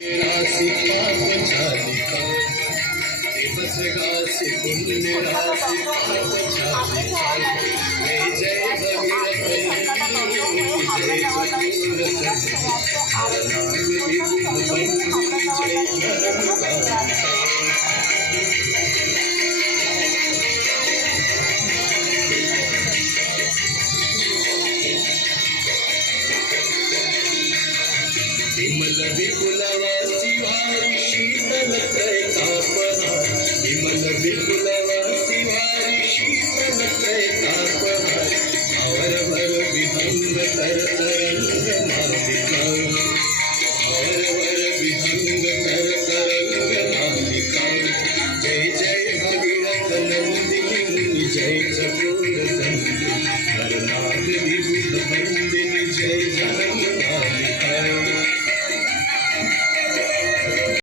राशि पाप चालिका दिवस गासी पुण्य राशि पाप चालिका जय जय भगीरथ जय चतुरथ नाम विपुल बंधु जय धर्म विमल विपुलवासी वारी शीतल त्रैतापहा विमल विपुलवासी वारी शीतल त्रैतापहा और भर विहंग कर तरंग नाविका और भर विहंग